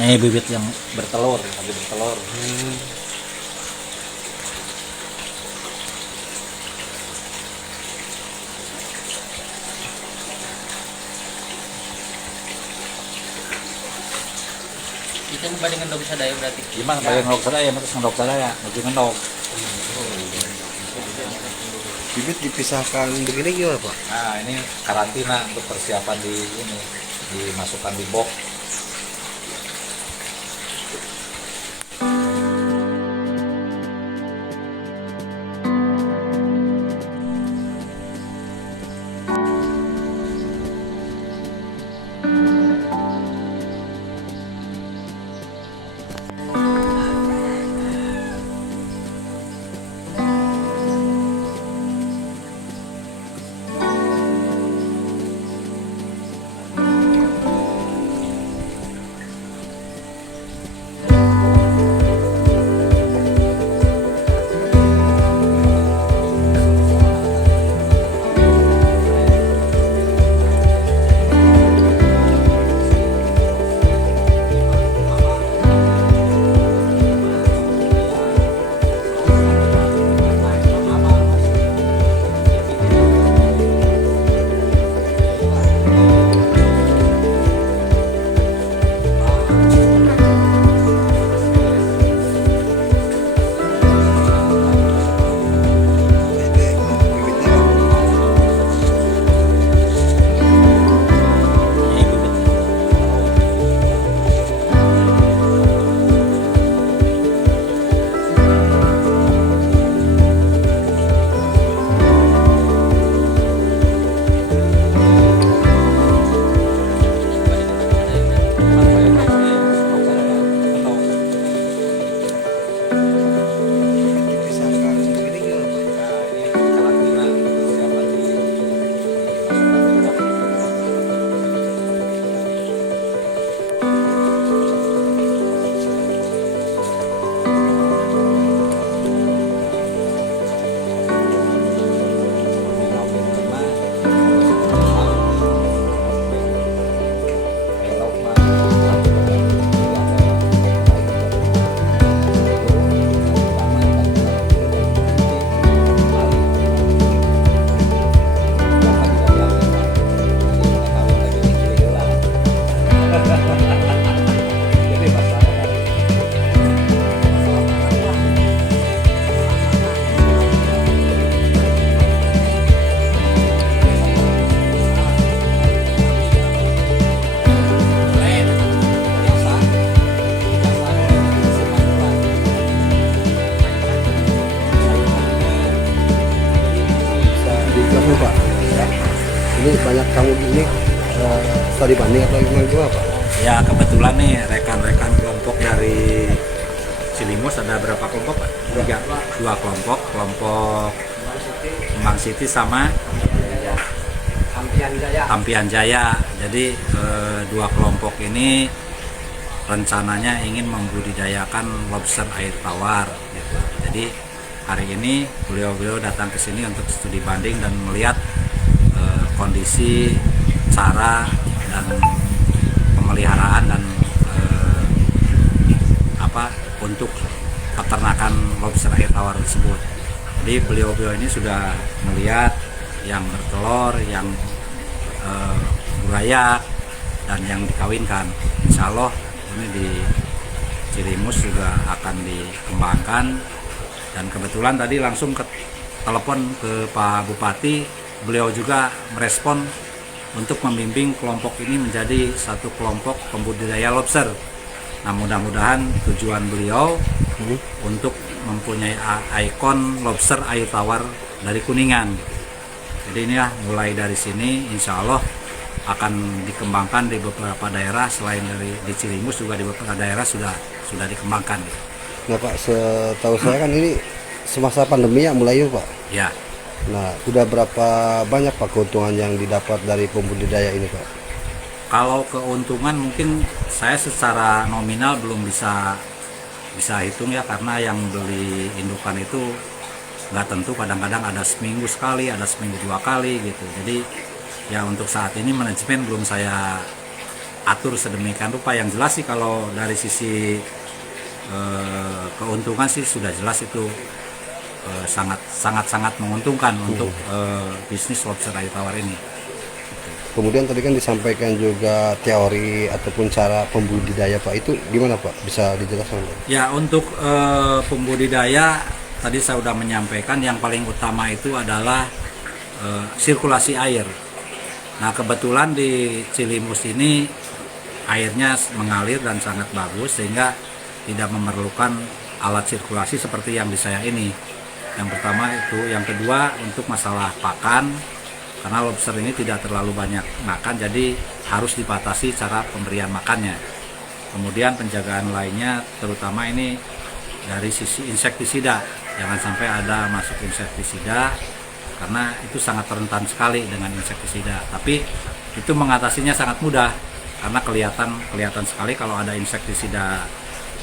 Bibit yang bertelur, lagi bertelur. Itu bandingkan dog sadaya berarti. Gimana bayang ngendok sadaya, terus ngendok sadaya, lagi ngendok. Bibit dipisahkan begini gimana Pak? Nah ini karantina untuk persiapan di ini, dimasukkan di box. Dipisahkan begini gimana Pak? Nah ini karantina untuk persiapan di dimasukkan di box. Bisa dijelaskan Pak? Ya. Ini banyak kamu ini studi banding atau gimana Pak? Ya kebetulan nih rekan-rekan kelompok dari Cilimus ada berapa kelompok Pak? Dua kelompok, kelompok Kembang City sama Tampian Jaya. Jadi dua kelompok ini rencananya ingin membudidayakan lobster air tawar gitu. Jadi hari ini beliau datang ke sini untuk studi banding dan melihat kondisi, cara dan pemeliharaan dan untuk peternakan lobster air tawar tersebut. Jadi beliau ini sudah melihat yang bertelur, yang burayak dan yang dikawinkan. Insya Allah ini di Cilimus juga akan dikembangkan, dan kebetulan tadi langsung ke telepon ke Pak Bupati, beliau juga merespon untuk membimbing kelompok ini menjadi satu kelompok pembudidaya lobster. Nah mudah-mudahan tujuan beliau untuk mempunyai ikon lobster air tawar dari Kuningan. Jadi inilah mulai dari sini insya Allah akan dikembangkan di beberapa daerah, selain di Cilimus juga di beberapa daerah sudah dikembangkan. Nah Pak, setahu saya kan ini semasa pandemi yang mulai Pak. Ya. Nah, sudah berapa banyak Pak keuntungan yang didapat dari pembudidaya ini Pak? Kalau keuntungan mungkin saya secara nominal belum bisa hitung ya, karena yang beli indukan itu nggak tentu, kadang-kadang ada seminggu sekali, ada seminggu 2 kali gitu. Jadi ya untuk saat ini manajemen belum saya atur sedemikian rupa. Yang jelas sih kalau dari sisi keuntungan sih sudah jelas itu sangat menguntungkan untuk bisnis lobster air tawar ini. Kemudian tadi kan disampaikan juga teori ataupun cara pembudidaya Pak, itu gimana Pak? Bisa dijelaskan Pak? Ya, untuk pembudidaya tadi saya sudah menyampaikan yang paling utama itu adalah sirkulasi air. Nah, kebetulan di Cilimus ini airnya mengalir dan sangat bagus sehingga tidak memerlukan alat sirkulasi seperti yang di saya ini. Yang pertama itu, yang kedua untuk masalah pakan, karena lobster ini tidak terlalu banyak makan, jadi harus dibatasi cara pemberian makannya. Kemudian penjagaan lainnya terutama ini dari sisi insektisida, jangan sampai ada masuk insektisida karena itu sangat rentan sekali dengan insektisida. Tapi itu mengatasinya sangat mudah karena kelihatan sekali kalau ada insektisida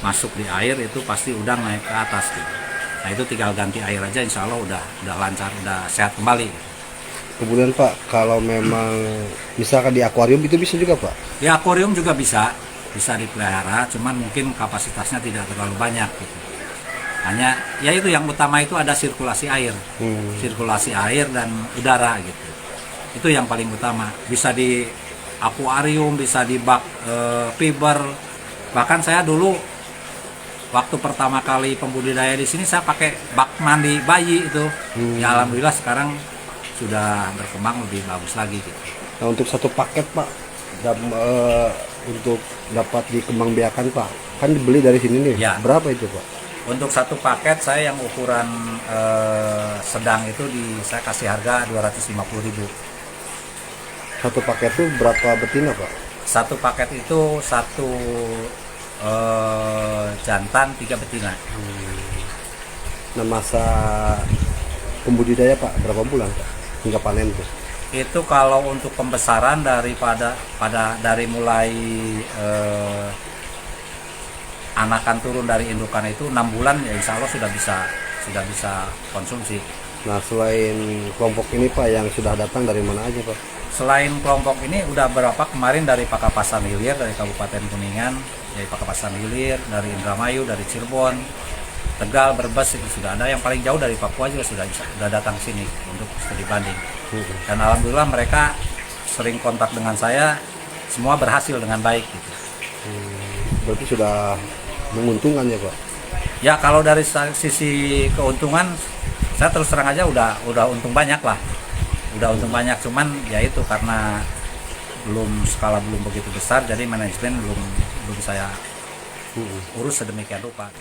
masuk di air itu pasti udang naik ke atas gitu. Nah itu tinggal ganti air aja, insya Allah udah lancar, udah sehat kembali. Kemudian Pak, kalau memang misalkan di akuarium itu bisa juga Pak? Di akuarium juga bisa dipelihara, cuman mungkin kapasitasnya tidak terlalu banyak gitu. Hanya ya itu yang utama itu ada sirkulasi air, sirkulasi air dan udara gitu. Itu yang paling utama. Bisa di akuarium, bisa di bak fiber. Bahkan saya dulu waktu pertama kali pembudidaya di sini saya pakai bak mandi bayi itu. Ya alhamdulillah sekarang sudah berkembang lebih bagus lagi gitu. Nah untuk satu paket Pak, untuk dapat dikembangbiakan Pak, kan dibeli dari sini nih, Ya. Berapa itu Pak? Untuk satu paket saya yang ukuran sedang itu saya kasih harga 250.000. Satu paket itu berapa betina Pak? Satu paket itu satu jantan 3 betina. Nah masa pembudidaya Pak berapa bulan Pak hingga panen tuh? Itu kalau untuk pembesaran dari mulai anakan turun dari indukan itu 6 bulan ya insya Allah sudah bisa konsumsi. Nah selain kelompok ini Pak yang sudah datang dari mana aja Pak? Selain kelompok ini udah berapa kemarin dari Pakapasan Hilir, dari Kabupaten Kuningan, dari Pakapasan Hilir, dari Indramayu, dari Cirebon, Tegal, Brebes itu sudah ada. Yang paling jauh dari Papua juga sudah datang sini untuk studi banding. Dan alhamdulillah mereka sering kontak dengan saya, semua berhasil dengan baik gitu. Berarti sudah menguntungkan ya Pak? Ya kalau dari sisi keuntungan saya terus terang aja udah untung banyak lah. Udah untung banyak, cuman ya itu karena skala belum begitu besar, jadi manajemen belum saya urus sedemikian rupa.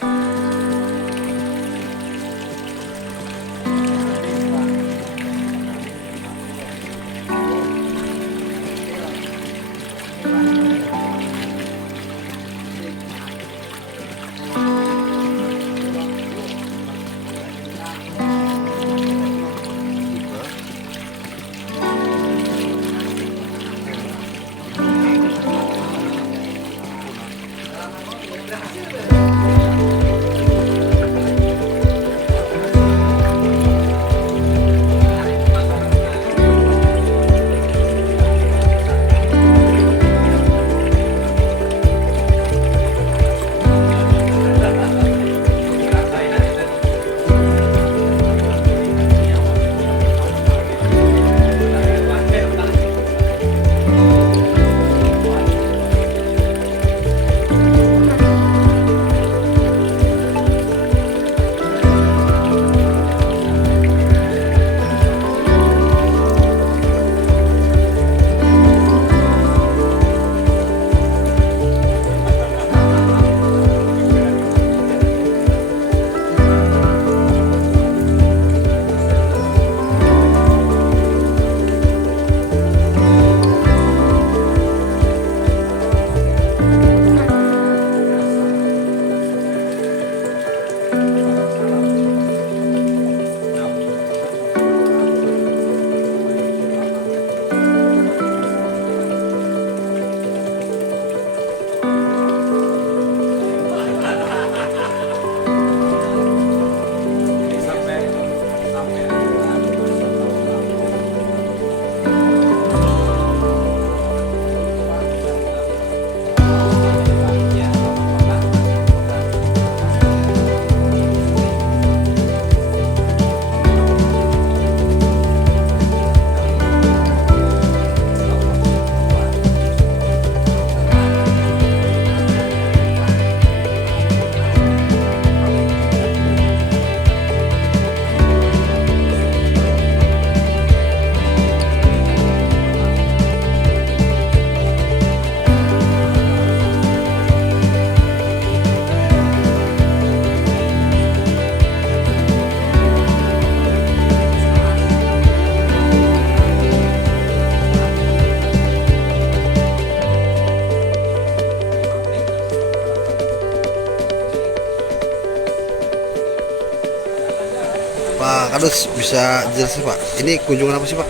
Pak Kadus bisa jelaskan Pak, ini kunjungan apa sih Pak?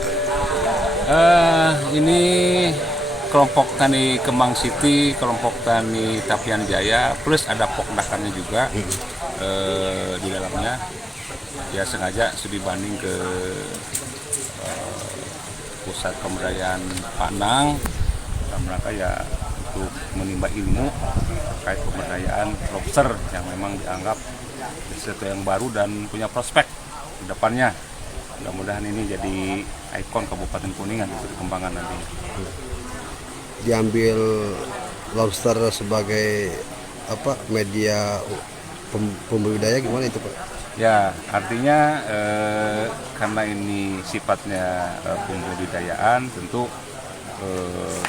Ini kelompok tani Kemang City, kelompok tani Tapian Jaya, plus ada pokdakannya juga di dalamnya. Ya sengaja studi banding ke pusat pemberdayaan Panang dalam rangka ya untuk menimba ilmu terkait pemberdayaan lobster yang memang dianggap sesuatu yang baru dan punya prospek ke depannya. Mudah-mudahan ini jadi ikon Kabupaten Kuningan untuk dikembangkan nanti. Diambil lobster sebagai apa media pembudidaya gimana itu Pak? Ya, artinya karena ini sifatnya pembudidayaan, tentu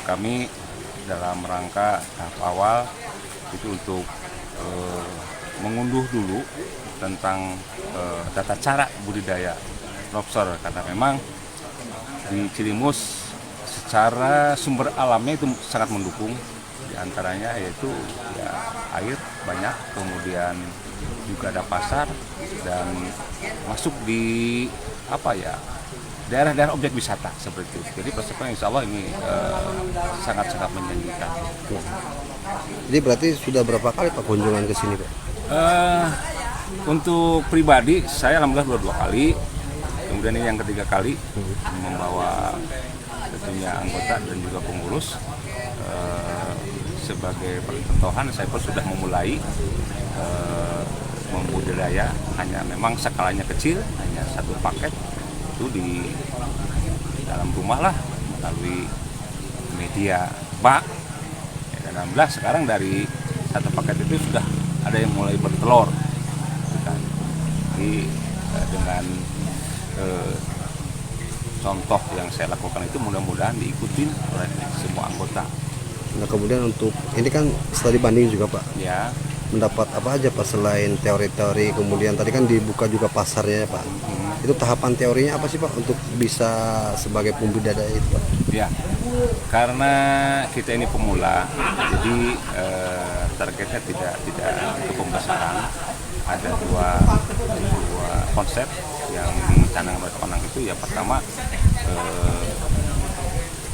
kami dalam rangka tahap awal itu untuk mengunduh dulu tentang tata cara budidaya lobster, karena memang di Cilimus secara sumber alamnya itu sangat mendukung, diantaranya yaitu ya, air banyak, kemudian juga ada pasar dan masuk di apa ya daerah-daerah objek wisata seperti itu. Jadi persiapan insya Allah ini sangat-sangat menjanjikan. Jadi berarti sudah berapa kali Pak kunjungan ke sini Pak? Untuk pribadi saya alhamdulillah dua kali, kemudian ini yang ketiga kali membawa tentunya anggota dan juga pengurus. Sebagai percontohan saya pun sudah memulai membudidaya, hanya memang skalanya kecil, hanya satu paket itu di dalam rumah lah melalui media bak. Dan alhamdulillah sekarang dari satu paket itu sudah ada yang mulai bertelur. Jadi dengan contoh yang saya lakukan itu mudah-mudahan diikuti oleh semua anggota. Nah kemudian untuk ini kan studi banding juga Pak. Ya. Mendapat apa aja Pak selain teori-teori, kemudian tadi kan dibuka juga pasarnya ya Pak. Itu tahapan teorinya apa sih Pak untuk bisa sebagai pembudidaya itu Pak? Ya, karena kita ini pemula, jadi targetnya tidak untuk pembesaran. Ada dua konsep yang dicanangkan oleh Panang itu. Yang pertama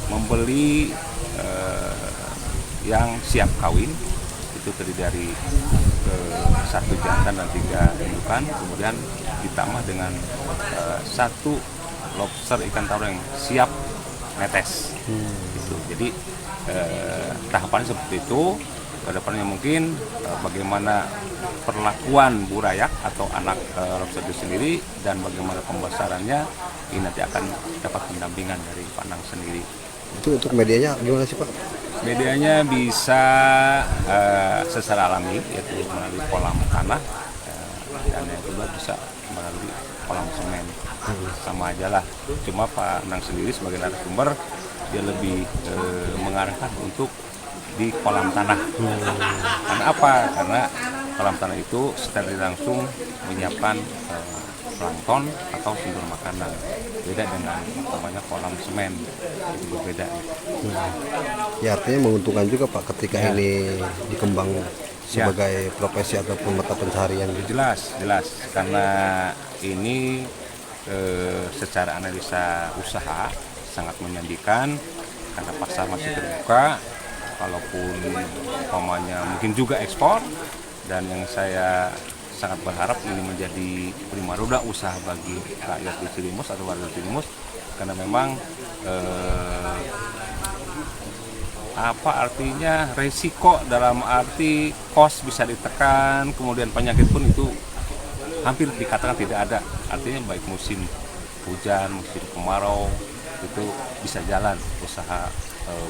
membeli yang siap kawin, itu terdiri dari satu jantan dan 3 indukan, kemudian ditambah dengan satu lobster ikan tawar yang siap netes. Gitu. Jadi tahapannya seperti itu. Kedepannya mungkin bagaimana perlakuan burayak atau anak lobster itu sendiri dan bagaimana pembesarannya ini nanti akan dapat pendampingan dari Panang sendiri. Itu untuk medianya gimana sih Pak? Medianya bisa secara alami, yaitu melalui kolam tanah, dan yang kedua bisa melalui kolam semen. Sama aja lah, cuma Pak Nang sendiri sebagai narasumber dia lebih mengarahkan untuk di kolam tanah. Karena apa? Karena kolam tanah itu secara langsung menyiapkan plankton atau sumber makanan. Beda dengan namanya kolam semen, itu berbeda. Ya artinya menguntungkan juga Pak ketika ini dikembang sebagai profesi ataupun mata pencaharian. Jelas, karena ini secara analisa usaha sangat menjanjikan karena pasar masih terbuka, kalaupun umpamanya mungkin juga ekspor, dan yang saya sangat berharap ini menjadi prima roda usaha bagi rakyat di Cilimus atau warga Cilimus, karena memang apa artinya resiko dalam arti kos bisa ditekan, kemudian penyakit pun itu hampir dikatakan tidak ada. Artinya baik musim hujan, musim kemarau itu bisa jalan usaha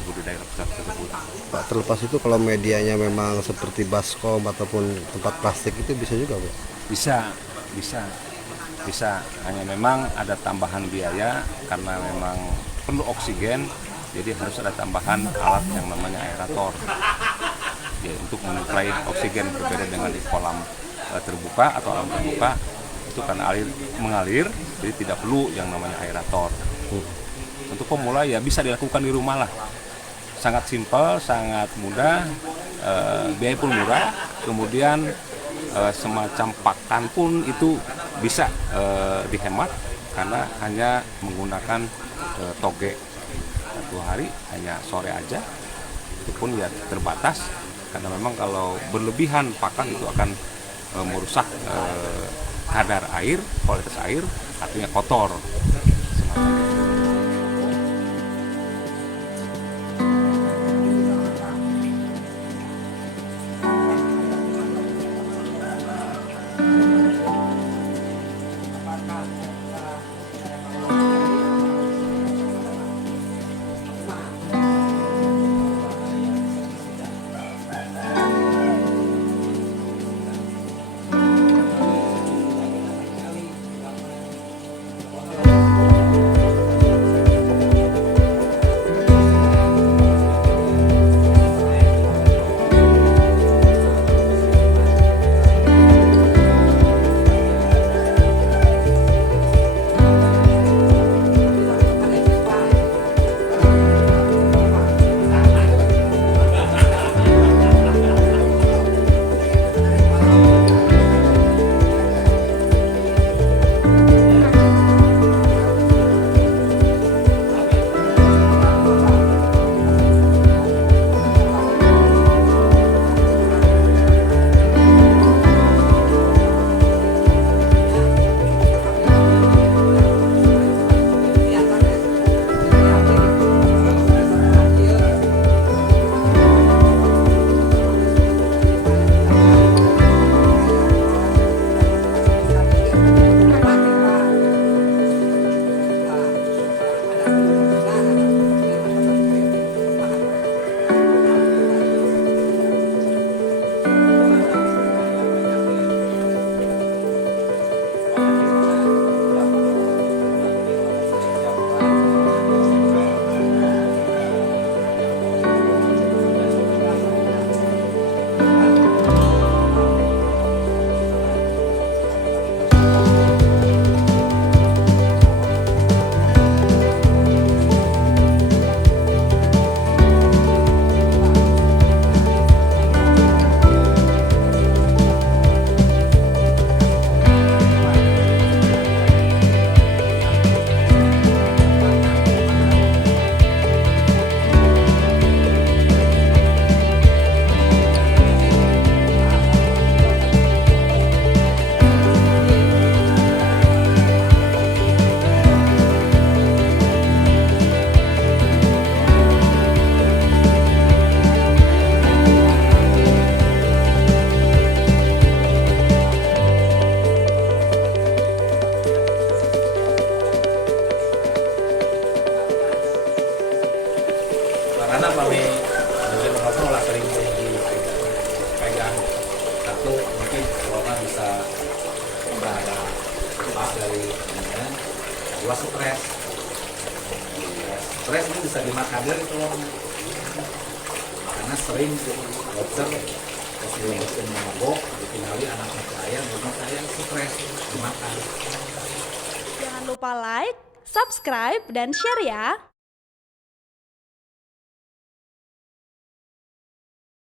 budidaya lobster tersebut. Pak terlepas itu kalau medianya memang seperti baskom ataupun tempat plastik itu bisa juga Pak? Bisa. Hanya memang ada tambahan biaya karena memang perlu oksigen, jadi harus ada tambahan alat yang namanya aerator. Ya, untuk menyuplai oksigen, berbeda dengan di kolam terbuka atau alam terbuka itu karena air mengalir, jadi tidak perlu yang namanya aerator. Untuk pemula ya bisa dilakukan di rumah lah, sangat simpel, sangat mudah, biaya pun murah, kemudian semacam pakan pun itu bisa dihemat karena hanya menggunakan toge 2 hari, hanya sore aja, itu pun ya terbatas karena memang kalau berlebihan pakan itu akan merusak kadar air, kualitas air, artinya kotor. Semacam itu. Karena kami mungkin ngobrol lah sering dipegang satu mungkin corona bisa berada lepas dari ini, dua stres ini bisa dimakan itu karena sering dokter kesini mabok ditinggali anaknya saya stres dimakan. Jangan lupa like, subscribe, dan share ya.